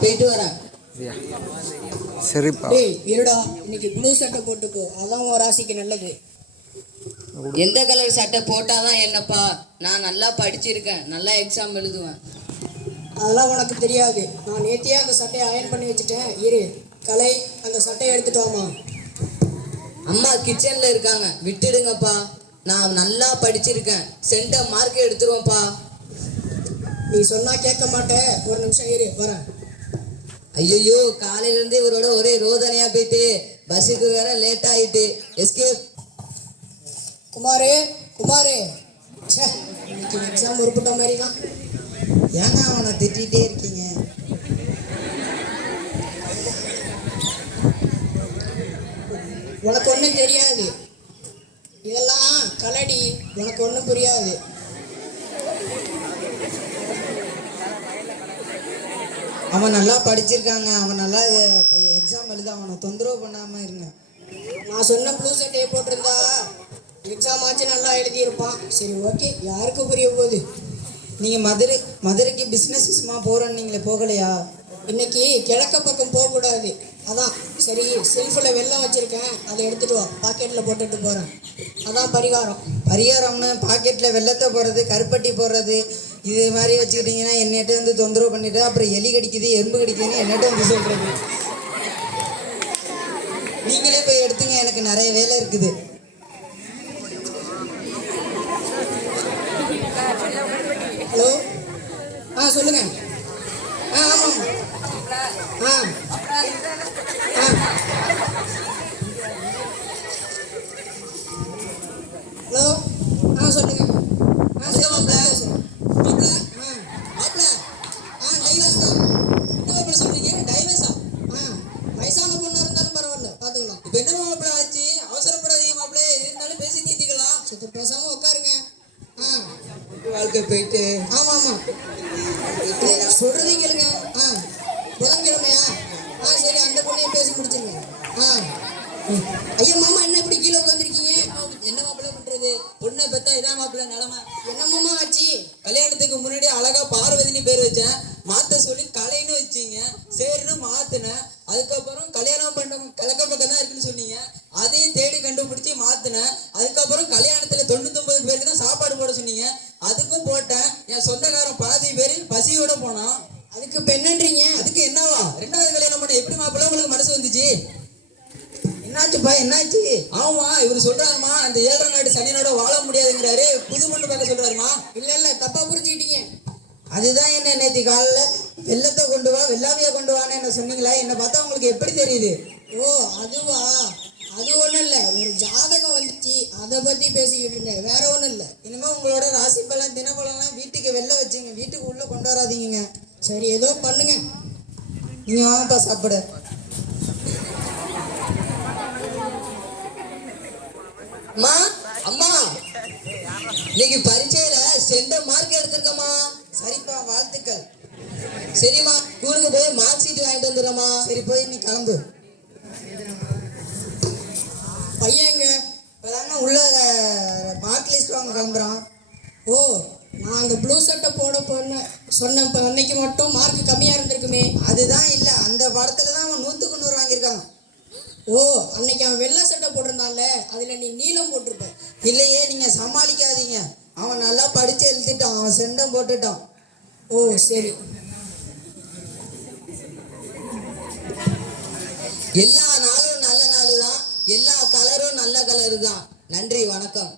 போயிட்டு வரேன். சரிப்பா. டேய் இருடா. இன்னைக்கு ப்ளூ சட்டை போட்டுக்கோ. அதான் உன் ராசிக்கு நல்லது. எந்த கலர் சட்டை போட்டாதான் என்னப்பா? நான் நல்லா படிச்சிருக்கேன். நல்லா எக்ஸாம் எழுதுவேன். அதெல்லாம் உனக்கு தெரியாது. நான் நேத்தியே அந்த சட்டையை அயன் பண்ணி வச்சுட்டேன். இரு. கலை அந்த சட்டையை எடுத்துட்டு வாமா அம்மா கிச்சன்ல இருக்காங்க. விட்டுடுங்கப்பா. நான் நல்லா படிச்சிருக்கேன். சென்டம் மார்க் எடுத்துருவேன்ப்பா நீ சொன்னா கேட்க மாட்டே ஒரு நிமிஷம் இரு. வரேன். ஐயோ காலையில இருந்து இவரோட ஒரே ரோதனையா போயிட்டு பஸ்ஸுக்கு வேற லேட் ஆயிட்டு. எஸ்கேப் குமாரே குமாரு. இன்னைக்கு எக்ஸாம் உருப்பிட்ட மாதிரி தான் ஏங்க அவனை திட்டிகிட்டே இருக்கீங்க? உனக்கு ஒன்றும் தெரியாது. இதெல்லாம் கலடி உனக்கு ஒன்றும் புரியாது. அவன் நல்லா படிச்சிருக்காங்க. அவன் நல்லா எக்ஸாம் எழுத அவனை தொந்தரவு பண்ணாம இருங்க. நான் சொன்ன ப்ளூ சட்டையை போட்டிருந்தா எக்ஸாம் ஆச்சு நல்லா எழுதியிருப்பான். சரி ஓகே யாருக்கு புரிய போகுது? நீங்கள் மதுரை மதுரைக்கு பிசினஸ் விஷயமா போறேன்னு நீங்களே போகலையா? இன்னைக்கு கிழக்க பக்கம் போகக்கூடாது. அதான் சரி செல்ஃபில் வெள்ளம் வச்சுருக்கேன். அதை எடுத்துகிட்டு வா. பாக்கெட்டில் போட்டுட்டு போகிறேன் அதான் பரிகாரம். பரிகாரம்னு பாக்கெட்டில் வெள்ளத்தை போடுறது கருப்பட்டி போடுறது இதே மாதிரி வச்சுக்கிட்டீங்கன்னா என்னிட்ட வந்து தொந்தரவு பண்ணிட்டு அப்புறம் எலி கடிக்குது எறும்பு கடிக்குதுன்னு என்னிட்ட வந்து சொல்றது. நீங்களே போய் எடுத்துங்க எனக்கு நிறைய வேலை இருக்குது. ஹலோ? ஆ சொல்லுங்க. ஆ ஆமாம். ஆ. ஆ. ஹலோ? சரி பேசாம உட்காருங்க. ஆ. வாழ்க்கை போயிட்டு. ஆமா ஆமா. இல்ல, சொல்றதையும் கேளுங்க. ஆ. புதன்கிழமையா ஆ சரி அந்த பொண்ணையும் பேசி முடிச்சிருங்க. ஆ. ஐயா மாமா என்ன இப்படி கீழே உட்காந்துருக்கீங்க என்ன மாப்பிள்ள பண்றது? பொண்ணை பெத்தா இதான் மாப்பிள்ள நிலமை. என்ன மாமா ஆச்சு? கல்யாணத்துக்கு முன்னாடி அழகா பார்வதினு பேர் வச்சேன். மாத்த சொல்லி கலைன்னு வச்சீங்க. சரின்னு மாத்தினேன். அதுக்கப்புறம் கல்யாணம் பண்ண கிழக்க பக்கம் தான் இருக்குன்னு சொன்னீங்க. அதையும் தேடி கண்டுபிடிச்சி மாத்தினேன். அதுக்கும் போட்டேன். என் சொந்தக்காரன் பாதி பேர் பசியோட போனான். அதுக்கு இப்ப அதுக்கு என்னவா? ரெண்டாவது கல்யாணம் பண்ண எப்படி மாப்பிள்ள உங்களுக்கு மனசு வந்துச்சு? என்னாச்சுப்பா என்னாச்சு? ஆமா இவர் சொல்றாருமா அந்த ஏழரை நாடு சனியனோட வாழ முடியாதுங்கிறாரு. புது பொண்ணு பார்க்க சொல்றாருமா? இல்ல இல்ல தப்பா புரிஞ்சுக்கிட்டீங்க. அதுதான் என்ன நேற்று காலைல? வெள்ளத்தை கொண்டு வா வெள்ளாமையை கொண்டு வான்னு என்ன சொன்னீங்களா? என்னை பார்த்தா உங்களுக்கு எப்படி தெரியுது? ஓ அதுவா? அது ஒன்றும் இல்லை. ஜாதகம் வந்துச்சு அதை பத்தி பேசிக்கிட்டு இருந்தேன். வேற ஒண்ணும் இல்ல. இனிமே உங்களோட ராசி பலன் தினபலம்லாம் வீட்டுக்கு வெளில வச்சுங்க. வீட்டுக்கு உள்ள கொண்டு வராதீங்க சரி ஏதோ பண்ணுங்க. நீங்க வாங்கப்பா சாப்பிட. அம்மா அம்மா. இன்னைக்கு பரீட்சையில செந்த மார்க் எடுத்திருக்கம்மா. சரிப்பா வாழ்த்துக்கள். சரிம்மா ஸ்கூலுக்கு போய் மார்க் ஷீட் வாங்கிட்டு வந்துடுறேம்மா. சரி போய் நீ கிளம்பு. பையன் இப்போ இப்போதாங்க உள்ள மார்க்லிஸ்ட் வாங்க கிளம்புறான். ஓ நான் அந்த ப்ளூ சட்டை போட போன சொன்ன இப்போ அன்னைக்கு மட்டும் மார்க் கம்மியாக இருந்திருக்குமே. அதுதான் இல்லை அந்த படத்துல தான் அவன் நூற்றுக்கு நூறு வாங்கியிருக்கான். ஓ அன்னைக்கு அவன் வெள்ளை சட்டை போட்டிருந்தான்ல அதில் நீ நீளம் போட்டிருப்ப. இல்லையே நீங்கள் சமாளிக்காதீங்க. அவன் நல்லா படித்து எழுதிட்டான் அவன் செண்டம் போட்டுட்டான். ஓ சரி. எல்லா நாளும் கலரும் தான் நன்றி வணக்கம்